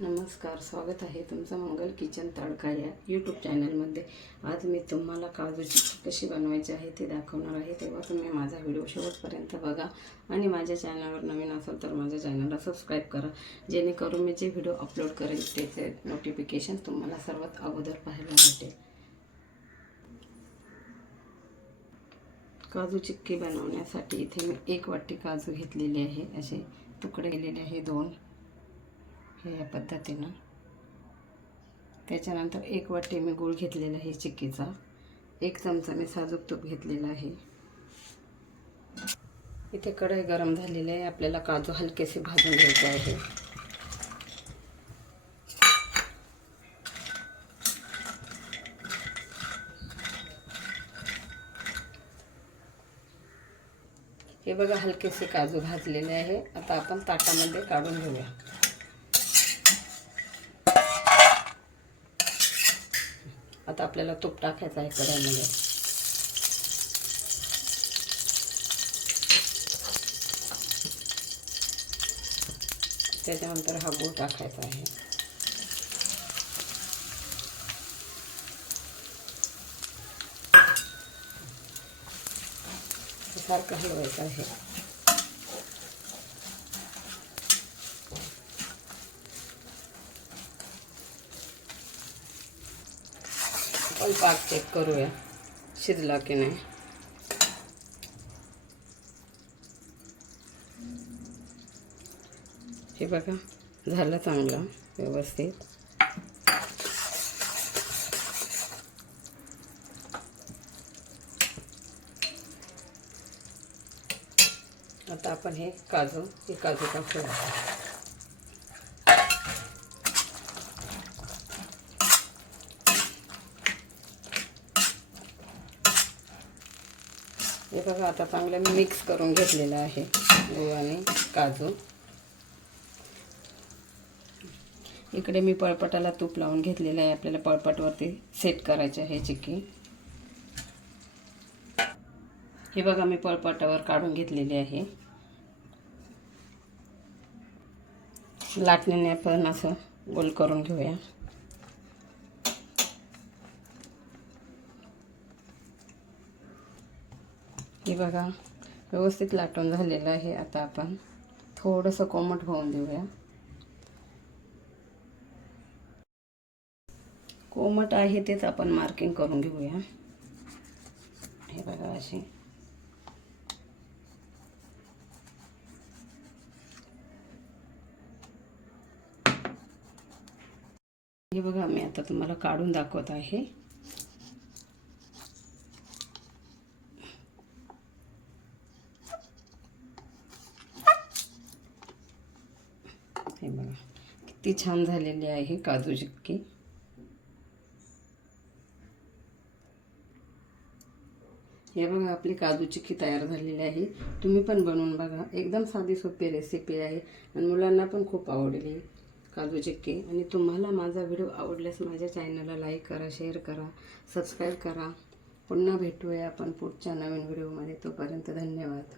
नमस्कार स्वागत आहे तुमचं मंगल किचन तडका या यूट्यूब चॅनलमध्ये आज मी तुम्हाला काजूची कशी बनवायची आहे ते दाखवणार आहे. तेव्हा तुम्ही माझा व्हिडिओ शेवटपर्यंत बघा आणि माझ्या चॅनलवर नवीन असाल तर माझ्या चॅनलला सबस्क्राईब करा. जेणेकरून मी जे व्हिडिओ अपलोड करेल त्याचे नोटिफिकेशन तुम्हाला सर्वात अगोदर पाहायला भेटेल. काजू चिक्की बनवण्यासाठी इथे मी एक वाटी काजू घेतलेली आहे. असे तुकडे केलेले आहे दोन. हे या पद्धतीनं. त्याच्यानंतर एक वाटी मी गूळ घेतलेला आहे चिक्कीचा. एक चमचा मी साजूक तूप घेतलेला आहे. इथे कढई गरम झालेली आहे. आपल्याला काजू हलकेसे भाजून घ्यायचे आहे. हे बघा हलकेसे काजू भाजलेले आहे. आता आपण ताटामध्ये काढून घेऊया. आता आपल्याला तूप टाकायचं आहे कढईमध्ये. त्याच्यानंतर हा गूळ टाकायचा आहे. सारखं हलवायचं आहे. आपण पाक चेक करूया शिजला की नाही. हे बघा झालं चांगलं व्यवस्थित. आता आपण हे काजू हे काजू टाकूया. हे बघा आता चांगलं मी मिक्स करून घेतलेलं आहे. गूळ आणि काजू. इकडे मी पळपटाला तूप लावून घेतलेलं आहे. आपल्याला पळपटवरती सेट करायचे आहे चिक्की. हे बघा मी पळपटावर काढून घेतलेले आहे. लाटण्याने आपण असं गोल करून घेऊया. हे बघा व्यवस्थित लाटून झालेलं आहे आता आपण. थोडंसं कोमट होऊन देऊया. कोमट आहे तेच आपण मार्किंग करून घेऊया. हे बघा अशी. हे बघा मी आता तुम्हाला काढून दाखवत आहे. हे बघा किती छान झालेली आहे काजू चिक्की. हे बघा आपली काजू चिक्की तयार झालेली आहे. तुम्ही पण बनवून बघा. एकदम साधी सोपी रेसिपी आहे. आणि मुलांना पण खूप आवडली काजू चिक्की. आणि तुम्हाला माझा व्हिडिओ आवडल्यास माझ्या चॅनलला लाईक करा शेअर करा सबस्क्राईब करा. पुन्हा भेटूया आपण पुढच्या नवीन व्हिडिओमध्ये. तोपर्यंत धन्यवाद.